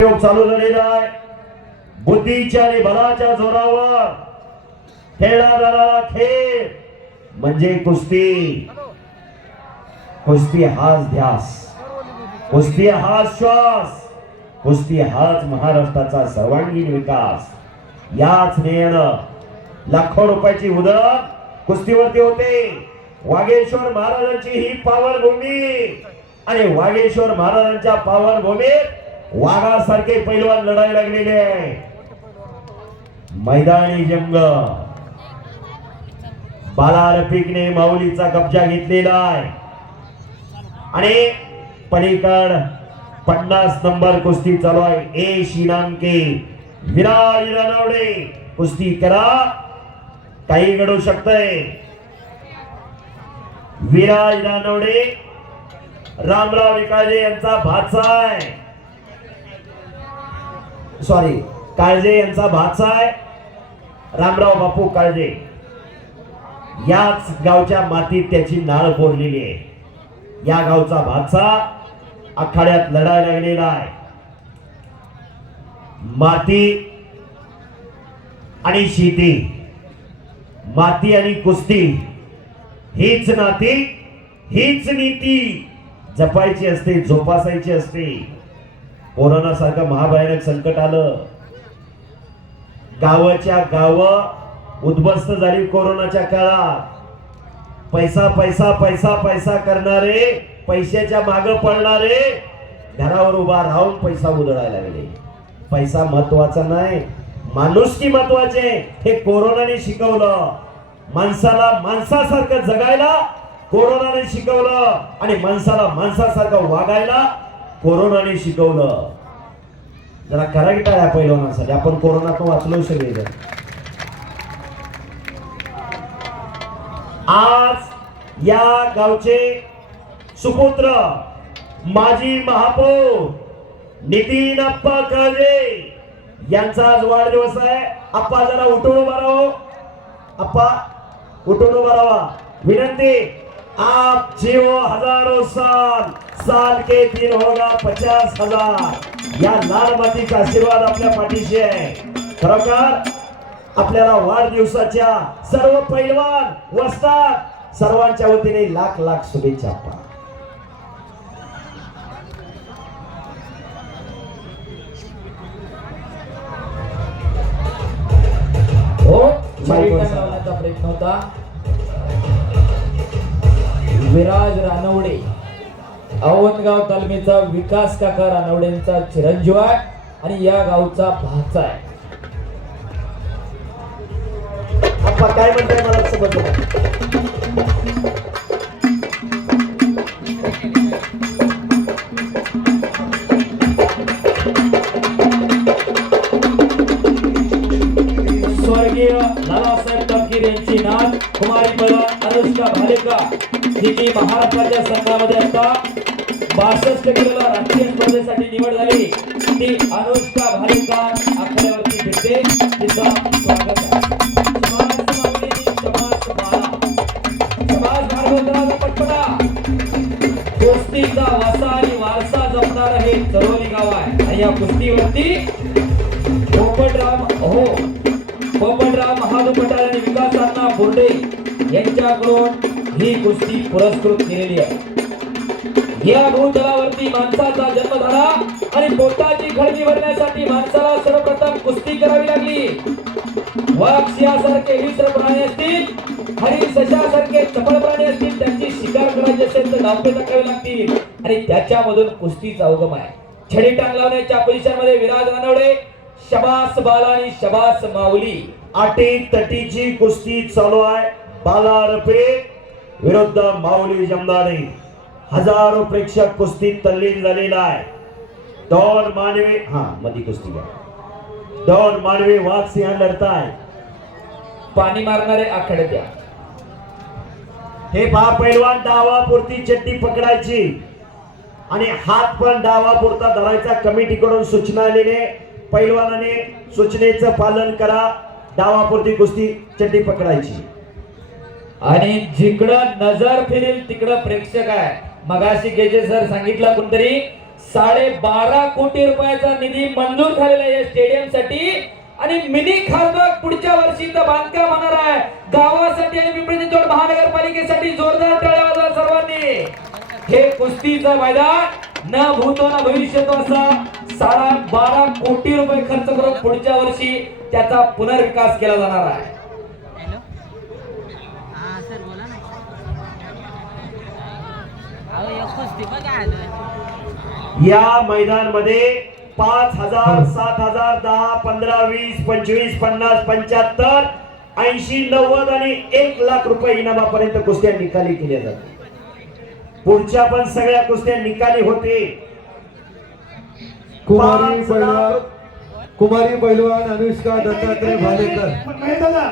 योग चालू झालेला आहे. बुद्धीच्या आणि बलाच्या जोरावर खेळला जाणारा खेळ म्हणजे कुस्ती. कुस्ती हाच ध्यास. कुस्ती हाच श्वास. कुस्ती हाच महाराष्ट्राचा सर्वांगीण विकास. याच नेहन लाखो रुपयाची उदळ कुस्तीवरती होते. वागेश्वर महाराजांची ही पावन भूमी आणि वागेश्वर महाराजांच्या पावन भूमीत वाघासारखे पैलवान लढाई लागलेले आहे. मैदानी जंग. बाला रफिकने माऊलीचा कब्जा घेतलेला आहे. आणि पलीकड पन्नास नंबर कुस्ती चालू आहे. ए शिनांके विराज रनवडे कुस्ती करा. काही घडू शकतंय. विराज रानवडे रामराव विकाजे यांचा भाचा आहे. सॉरी काळजे यांचा भाचा आहे. रामराव बापू काळजे. याच गावच्या मातीत त्याची नाळ कोरलेली आहे. या गावचा भाचा आखाड्यात लढायला लागलेला आहे. माती आणि शेती. माती आणि कुस्ती. हीच नाती हीच नीती. जपायची असते जोपासायची असते. कोरोना सारखं महाभयानक संकट आलं. गावाच्या गाव उद्ध्वस्त झाली कोरोनाच्या काळात. पैसा पैसा पैसा पैसा करणारे पैशाच्या माग पडणारे घरावर उभा राहून पैसा उधळायला लागले. पैसा महत्त्वाचा नाही माणुसकी महत्त्वाचे? हे कोरोनाने शिकवलं. माणसाला माणसासारखं जगायला कोरोनाने शिकवलं आणि माणसाला माणसासारखं वागायला कोरोनाने शिकवलं. जरा करायटा या पैलवानासाठी. आपण कोरोनातून वाचलो सगळेजण आज या गावचे सुपुत्र माजी महापौर नितीन अप्पा काळे यांचा आज वाढदिवस आहे. अप्पा जरा उठून उभा अप्पा उठून मारावा विनंती आप जियो हजारों साल साल के दिन होगा पचास हजार। या लाल मातीचा आशीर्वाद आपल्या पाठीशी आहे. खरोखर आपल्याला वाढदिवसाच्या सर्व पैलवान वस्तात सर्वांच्या वतीने लाख लाख शुभेच्छा. हो प्रयत्न होता. विराज रानवडे अवनगाव तालमीचा विकास काका रानवडेंचा चिरंजीव आहे आणि या गावचा भाचा आहे काय म्हणताय मला समजलं. स्वर्गीय लालासाहेब तपकीर यांची नात कुमारी पदन अनुष्का भालेका हिची महाराष्ट्राच्या संघामध्ये आता बासष्ट किलोला राष्ट्रीय स्पर्धेसाठी निवड झाली. ती अनुष्का भालेका आखाड्यावरती भेटते तिचा स्वागत आहे. कुस्तीचा वासा आणि वारसा जपणार हे चरोली गाव आहे. आणि या कुस्तीवरती पोपटराम हो पोपटराम यांच्याकडून ही कुस्ती पुरस्कृत केलेली आहे. या भूतलावरती माणसाचा जन्म झाला आणि पोटाची खळगी भरण्यासाठी माणसाला सर्वप्रथम कुस्ती करावी लागली. वाघ सिंहासारखे हिंस्र प्राणी असतील हरी सशासारखे चपळ प्राणी असतील त्यांची शिकार करायची असेल तर डावपे टाकावे लागतील. आणि त्याच्यामधून कुस्तीचा उगम आहे. छडी टांग लावण्याच्या पोझिशनमध्ये विराज रानवडे शबास बाला आणि शबास माऊली. आटी तटीची कुस्ती चालू आहे. बाला रफे विरुद्ध माऊली जमदारे. हजारो प्रेक्षक कुस्तीत तल्लीन झालेला आहे. दोन मानवी हा मधी कुस्ती घ्या. दोन मानवी वाघ सिंह लढताय. पाणी मारणारे आखाडे द्या. हे पहा पैलवान डावा पुरती चट्टी पकडायची. आणि हात पण डावा पुरता धरायचा कमिटीकडून सूचना आलेली. पैलवानाने सूचनेचं पालन करा. डावापुरती कुस्ती चड्डी पकडायची. आणि जिकडं नजर फिरेल तिकडं प्रेक्षक आहे. मगाशी केजे सर सांगितलं कोणतरी साडेबारा कोटी रुपयाचा निधी मंजूर झालेला आहे या स्टेडियमसाठी आणि मिनी खासबाग पुढच्या वर्षी बांधकाम होणार आहे. गावासाठी आणि पिंपरी चिंचवड महानगरपालिकेसाठी जोरदार टाळ्या वाजवा सर्वांनी. हे कुस्तीचं मैदान न भूतो न भविष्यतो असा साडा बारा कोटी रुपये खर्च करून पुढच्या वर्षी त्याचा पुनर्विकास केला जाणार आहे हॅलो हां सर बोला ना या मैदानमध्ये पाच हजार सात हजार दहा पंधरा वीस पंचवीस पन्नास पंच्याहत्तर ऐंशी नव्वद आणि एक लाख रुपये इनामापर्यंत कुस्त्या निकाली केल्या जातात. पुढच्या पण सगळ्या कुस्त्या निकाली होते. कुमारी पैलवान कुमारी पैलवान अनुष्का दत्तात्रय भालेकर. दादा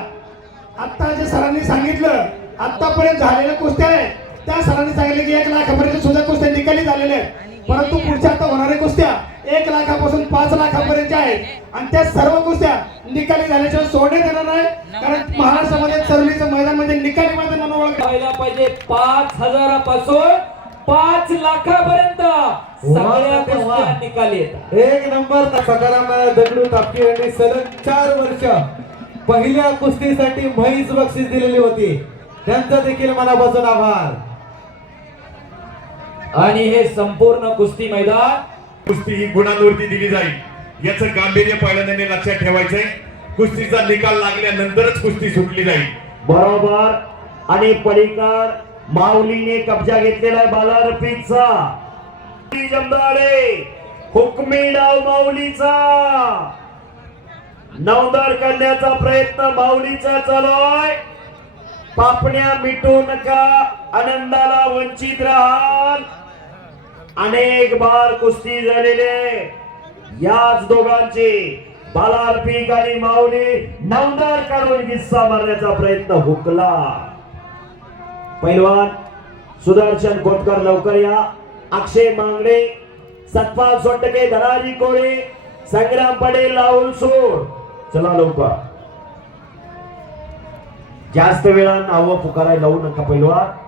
आता जे सरांनी सांगितलं आतापर्यंत झालेल्या कुस्त्या आहेत. त्या सरांनी सांगितलं की एक लाखापर्यंत सुद्धा कुस्त्या निकाली झालेल्या आहेत. परंतु पुढच्या आता होणाऱ्या कुस्त्या एक लाखापासून पाच लाखापर्यंतच्या आहेत. आणि त्या सर्व कुस्त्या निकाली झाल्याशिवाय सोडण्यात येणार नाही. कारण महाराष्ट्रामध्ये चरलीचं मैदान म्हणजे निकाली मैदान म्हणून ओळखलं व्हायला पाहिजे पाच हजारापासून पाच लाखापर्यंत सगळ्या कुस्त्या निकाली येतात. एक नंबर सकाराम दगडू तापकी यांनी सलग चार वर्ष पहिल्या कुस्तीसाठी म्हैस बक्षीस दिलेली होती. त्यांचा देखील मनापासून आभार. आणि हे संपूर्ण कुस्ती मैदान कुस्ती ही गुणांवरती दिली जाईल. याचं गांभीर्य पहिल्यांदा लक्षात ठेवायचंय. कुस्तीचा निकाल लागल्यानंतरच कुस्ती सुटली जाईल. बरोबर. आणि पलीकड माऊलीने कब्जा घेतलेला आहे बालारपीचा जमदारे हुकमी डाव माऊलीचा. नवदार करण्याचा प्रयत्न माऊलीचा चालू आहे पापण्या मिटू नका आनंदाला वंचित राहाल. अनेक बार कुस्ती झालेले याच दोघांची बालार्पिक आणि माऊली नवदार काढून किस्सा मारण्याचा प्रयत्न हुकला. पैलवान सुदर्शन खोटकर लवकर या. अक्षय मांगडे सतपाल सोटके धनाजी कोळे संग्राम पडेल राहुल सोड चला लवकर. जास्त वेळा नावं पुकारायला लावू नका पैलवान.